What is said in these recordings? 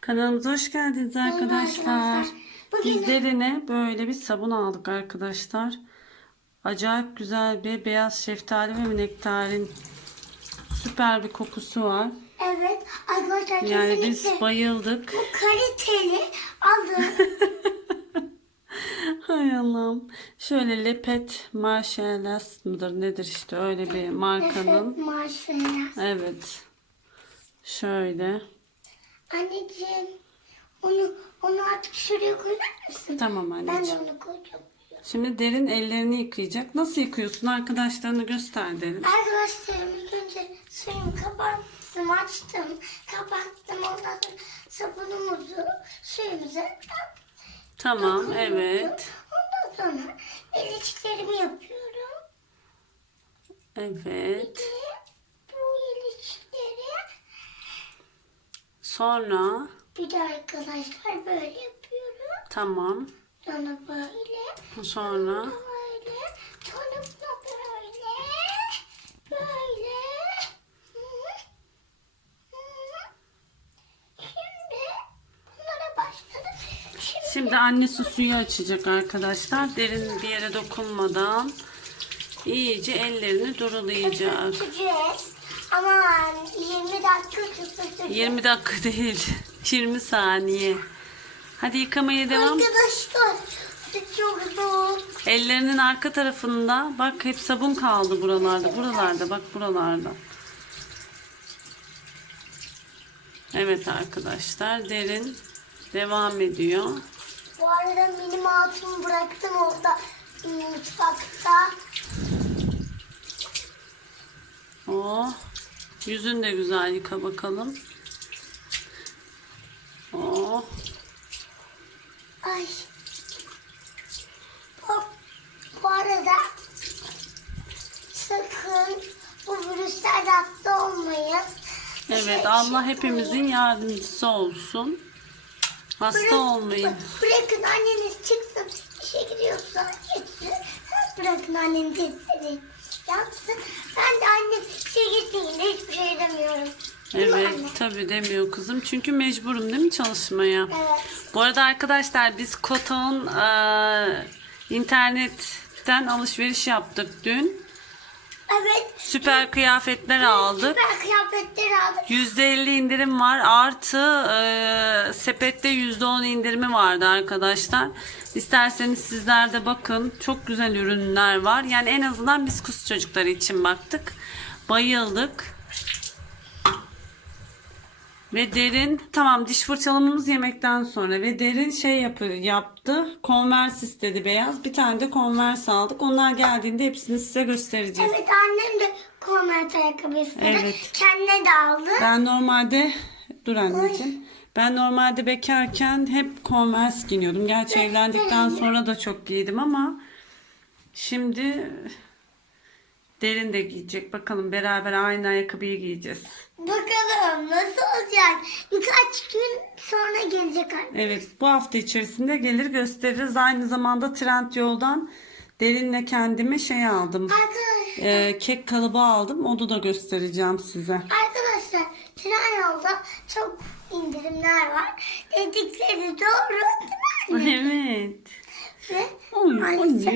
Kanalımıza hoş geldiniz arkadaşlar. Bugün- Biz derine böyle bir sabun aldık arkadaşlar. Acayip güzel bir beyaz şeftali ve nektarin süper bir kokusu var. Evet arkadaşlar Yani biz kesinlikle bayıldık. bu kaliteli alın. Hay Allah'ım. Şöyle Lepet Marshmallows mıdır nedir işte öyle bir markanın. Nefes marshmallow. Evet. Şöyle. Anneciğim onu onu artık şuraya koyar mısın? Tamam Ben de anneciğim. onu koyacağım. Şimdi derin ellerini yıkayacak. Nasıl yıkıyorsun arkadaşlarına göster derin. Arkadaşlarım ilk önce suyumu kapattım, açtım, kapattım. Ondan sonra sabunumuzu suyumuza kattım. Tamam evet. Ondan sonra el içlerimi yapıyorum. Evet. Ve bu el içleri Sonra bir de arkadaşlar böyle yapıyorum. tamam. Sonra böyle. Sonra Böyle. Sonra böyle. Böyle. Şimdi bunlara başladım. Şimdi, şimdi annesi suyu açacak arkadaşlar. Derin bir yere dokunmadan iyice ellerini durulayacak. tutacağız. Ama 20 dakika tutacağız. 20 dakika değil. 20 saniye. Hadi yıkamaya devam. Arkadaşlar çok zor. Ellerinin arka tarafında bak hep sabun kaldı buralarda. Buralarda bak buralarda. Evet arkadaşlar derin devam ediyor. Bu arada benim altımı bıraktım orada mutfakta. Oh. Yüzün de güzel yıka bakalım. Oh. Ay. Bu, bu arada sakın bu virüslerde hasta olmayın. Evet Şey- Allah hepimizin yardımcısı olsun. Hasta Bırak- olmayın. Bırakın anneniz çıksın. İşe gidiyorsa gitsin. Bırakın anneniz gitsin. Yapsın. Ben de annem işe gittiğinde hiçbir şey demiyorum. Değil Evet tabii demiyor kızım. Çünkü mecburum değil mi çalışmaya? Evet. Bu arada arkadaşlar biz Koton internetten alışveriş yaptık dün. Evet. Süper kıyafetler aldık. Süper kıyafetleri aldık. %50 indirim var. Artı eee, sepette %10 indirimi vardı arkadaşlar. İsterseniz sizler de bakın. Çok güzel ürünler var. Yani en azından biz kız çocukları için baktık. Bayıldık. Ve derin tamam diş fırçalamamız yemekten sonra ve derin şey yapı, yaptı. Converse istedi beyaz. Bir tane de Converse aldık. Onlar geldiğinde hepsini size göstereceğiz. Evet annem de komert ayakkabı istedi. Evet. Kendine de aldı. Ben normalde dur anneciğim. Ben normalde bekarken hep Converse giyiyordum. Gerçi evlendikten sonra da çok giydim ama şimdi derin de giyecek. Bakalım beraber aynı ayakkabıyı giyeceğiz. Nasıl olacak. Birkaç gün sonra gelecek anne. Evet bu hafta içerisinde gelir gösteririz. Aynı zamanda Trendyol'dan derinle kendime şey aldım. Arkadaşlar, Ee, kek kalıbı aldım. Onu da göstereceğim size. arkadaşlar tren yolda çok indirimler var. Dedikleri doğru değil mi? Evet. Ve Oy, ayrıca,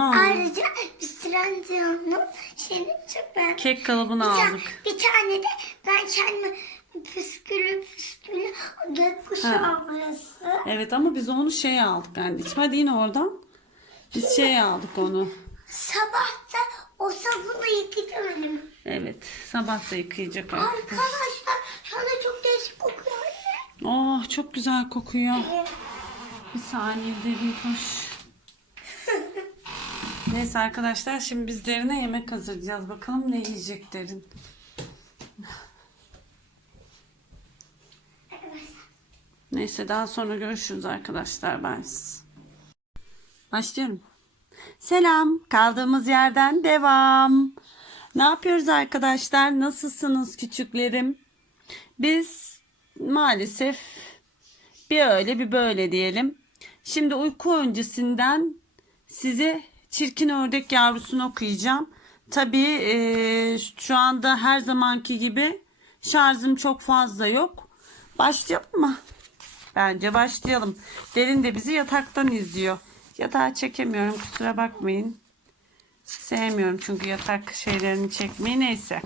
ayrıca biz tren yolunun şeyini çok beğendim. Kek kalıbını Bir, ta- aldık. bir tane de ben kendime püskülü püskülü gökkuşağı burası. Evet ama biz onu şey aldık anneciğim. Hadi yine oradan. Biz şey aldık onu. Sabah da o sabunu yıkayacağım. Evet. Sabah da yıkayacak artık. Arkadaşlar şu anda çok değişik kokuyor anne. Oh çok güzel kokuyor. Evet. Bir saniye derin koş. Neyse arkadaşlar şimdi biz derine yemek hazırlayacağız. Bakalım ne yiyecek derin. Neyse daha sonra görüşürüz arkadaşlar ben. Başlıyorum. Selam. Kaldığımız yerden devam. Ne yapıyoruz arkadaşlar? Nasılsınız küçüklerim? Biz maalesef bir öyle bir böyle diyelim. Şimdi uyku öncesinden size çirkin ördek yavrusunu okuyacağım. Tabii eee, şu anda her zamanki gibi şarjım çok fazla yok. Başlayalım mı? Bence başlayalım. Derin de bizi yataktan izliyor. Yatağı çekemiyorum kusura bakmayın. Sevmiyorum çünkü yatak şeylerini çekmeyi neyse.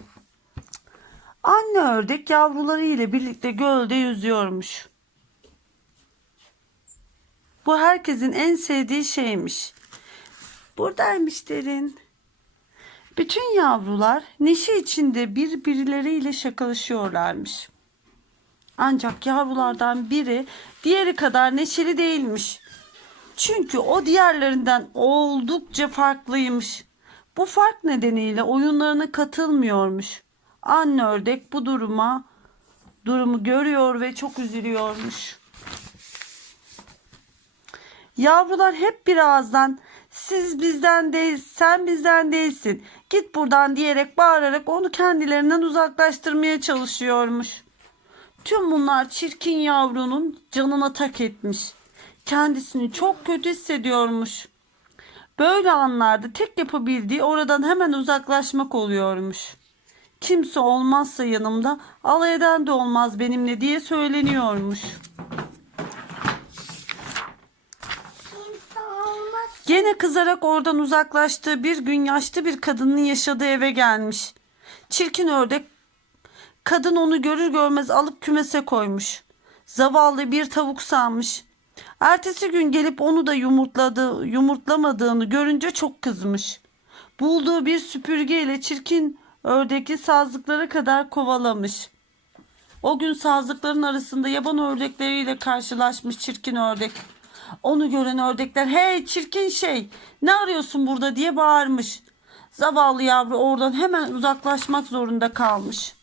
Anne ördek yavruları ile birlikte gölde yüzüyormuş. Bu herkesin en sevdiği şeymiş. Buradaymış derin. Bütün yavrular neşe içinde birbirleriyle şakalaşıyorlarmış. Ancak yavrulardan biri diğeri kadar neşeli değilmiş. Çünkü o diğerlerinden oldukça farklıymış. Bu fark nedeniyle oyunlarına katılmıyormuş. Anne ördek bu duruma durumu görüyor ve çok üzülüyormuş. Yavrular hep bir ağızdan siz bizden değil, sen bizden değilsin. Git buradan diyerek bağırarak onu kendilerinden uzaklaştırmaya çalışıyormuş. Tüm bunlar çirkin yavrunun canına tak etmiş. Kendisini çok kötü hissediyormuş. Böyle anlarda tek yapabildiği oradan hemen uzaklaşmak oluyormuş. Kimse olmazsa yanımda alay eden de olmaz benimle diye söyleniyormuş. Kimse olmaz. Gene kızarak oradan uzaklaştığı bir gün yaşlı bir kadının yaşadığı eve gelmiş. Çirkin ördek kadın onu görür görmez alıp kümese koymuş. Zavallı bir tavuk sanmış. Ertesi gün gelip onu da yumurtladı, yumurtlamadığını görünce çok kızmış. Bulduğu bir süpürgeyle çirkin ördeki sazlıklara kadar kovalamış. O gün sazlıkların arasında yaban ördekleriyle karşılaşmış çirkin ördek. Onu gören ördekler hey çirkin şey ne arıyorsun burada diye bağırmış. Zavallı yavru oradan hemen uzaklaşmak zorunda kalmış.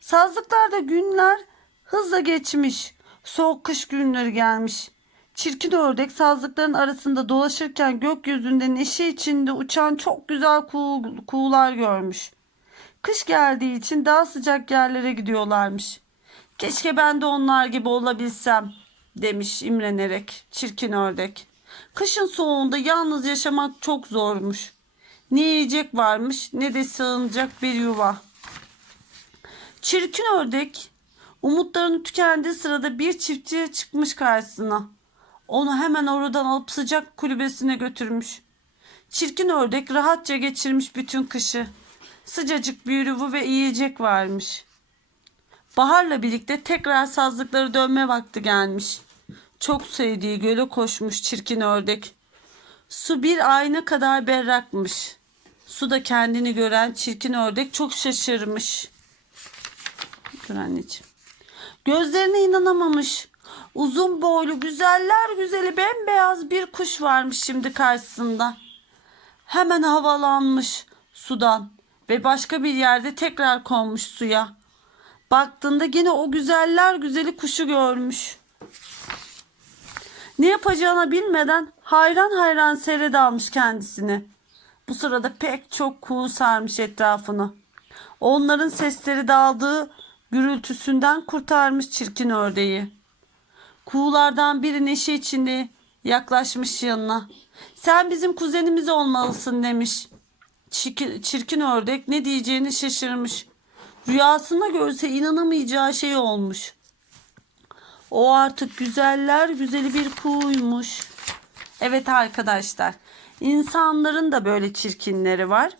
Sazlıklarda günler hızla geçmiş. Soğuk kış günleri gelmiş. Çirkin ördek sazlıkların arasında dolaşırken gökyüzünde neşe içinde uçan çok güzel kuğu- kuğular görmüş. Kış geldiği için daha sıcak yerlere gidiyorlarmış. Keşke ben de onlar gibi olabilsem demiş imrenerek çirkin ördek. Kışın soğuğunda yalnız yaşamak çok zormuş. Ne yiyecek varmış ne de sığınacak bir yuva. Çirkin ördek umutlarını tükendiği sırada bir çiftçiye çıkmış karşısına. Onu hemen oradan alıp sıcak kulübesine götürmüş. Çirkin ördek rahatça geçirmiş bütün kışı. Sıcacık bir yuva ve yiyecek varmış. Baharla birlikte tekrar sazlıkları dönme vakti gelmiş. Çok sevdiği göle koşmuş çirkin ördek. Su bir ayna kadar berrakmış. Suda kendini gören çirkin ördek çok şaşırmış. Dur anneciğim. Gözlerine inanamamış. Uzun boylu güzeller güzeli bembeyaz bir kuş varmış şimdi karşısında. Hemen havalanmış sudan ve başka bir yerde tekrar konmuş suya. Baktığında yine o güzeller güzeli kuşu görmüş. Ne yapacağını bilmeden hayran hayran seyredalmış kendisini. Bu sırada pek çok kuğu sarmış etrafını. Onların sesleri dağıldığı gürültüsünden kurtarmış çirkin ördeği. Kuğulardan biri neşe içinde yaklaşmış yanına. Sen bizim kuzenimiz olmalısın demiş. Çirkin, çirkin ördek ne diyeceğini şaşırmış. Rüyasında görse inanamayacağı şey olmuş. O artık güzeller güzeli bir kuğuymuş. Evet arkadaşlar, insanların da böyle çirkinleri var.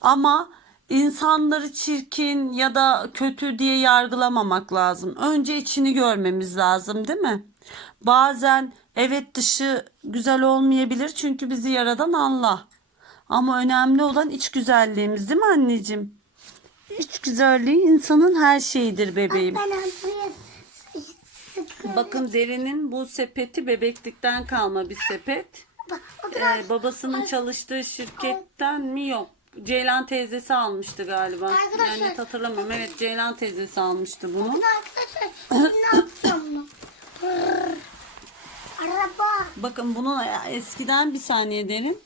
Ama insanları çirkin ya da kötü diye yargılamamak lazım. Önce içini görmemiz lazım, değil mi? Bazen evet dışı güzel olmayabilir çünkü bizi yaradan Allah. Ama önemli olan iç güzelliğimiz değil mi anneciğim? İç güzelliği insanın her şeyidir bebeğim. Ben. Bakın derinin bu sepeti bebeklikten kalma bir sepet. Ee, babasının çalıştığı şirketten mi yok? Ceylan teyzesi almıştı galiba. Arkadaşlar- Yani net hatırlamıyorum. Evet Ceylan teyzesi almıştı bunu. Arkadaşlar ne yapacağım. Araba. Bakın bunun eskiden bir saniye derin.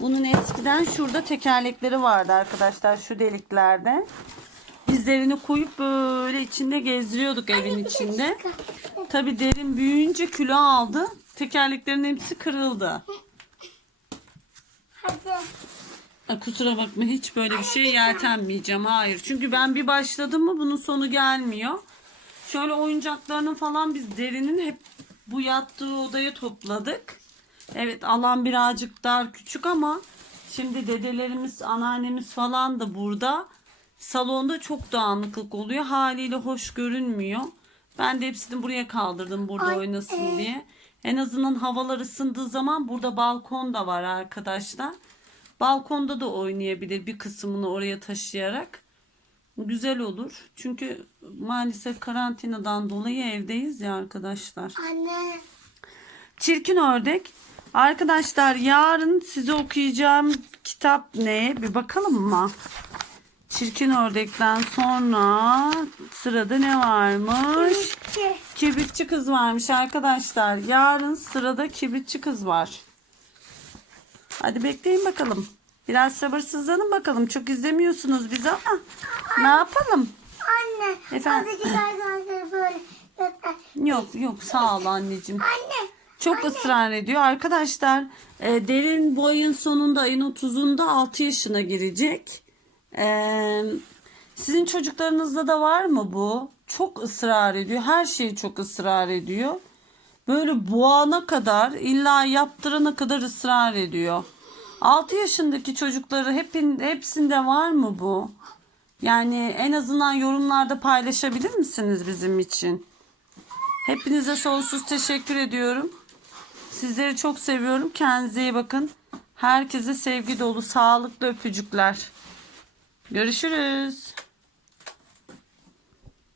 Bunun eskiden şurada tekerlekleri vardı arkadaşlar şu deliklerde. Dizlerini koyup böyle içinde gezdiriyorduk evin içinde. Tabi derin büyüyünce kilo aldı. Tekerleklerin hepsi kırıldı. Hadi. Ha, Kusura bakma hiç böyle bir şey yeltenmeyeceğim. Hayır. Çünkü ben bir başladım mı bunun sonu gelmiyor. Şöyle oyuncaklarını falan biz derinin hep bu yattığı odaya topladık. Evet alan birazcık dar küçük ama şimdi dedelerimiz, anneannemiz falan da burada. Salonda çok dağınıklık oluyor. Haliyle hoş görünmüyor. Ben de hepsini buraya kaldırdım burada Ay, oynasın e. diye. En azından havalar ısındığı zaman burada balkon da var arkadaşlar. Balkonda da oynayabilir bir kısmını oraya taşıyarak. Güzel olur. Çünkü maalesef karantinadan dolayı evdeyiz ya arkadaşlar. Anne. Çirkin Ördek. Arkadaşlar yarın size okuyacağım kitap ne? Bir bakalım mı? Çirkin Ördek'ten sonra sırada ne varmış? Bitti. Kibritçi kız varmış arkadaşlar. Yarın sırada kibritçi kız var. Hadi bekleyin bakalım. Biraz sabırsızlanın bakalım. Çok izlemiyorsunuz bizi ama ne yapalım? Anne. Efendim? Azıcık böyle. Yok yok sağ ol anneciğim. Anne. Çok ısrar ediyor. Arkadaşlar e, derin bu ayın sonunda ayın 30'unda 6 yaşına girecek. Sizin çocuklarınızda da var mı bu? Çok ısrar ediyor. Her şeyi çok ısrar ediyor. Böyle boğana kadar illa yaptırana kadar ısrar ediyor. 6 yaşındaki çocukları hepin, hepsinde var mı bu? Yani en azından yorumlarda paylaşabilir misiniz bizim için? Hepinize sonsuz teşekkür ediyorum. Sizleri çok seviyorum. Kendinize iyi bakın. Herkese sevgi dolu, sağlıklı öpücükler. Görüşürüz.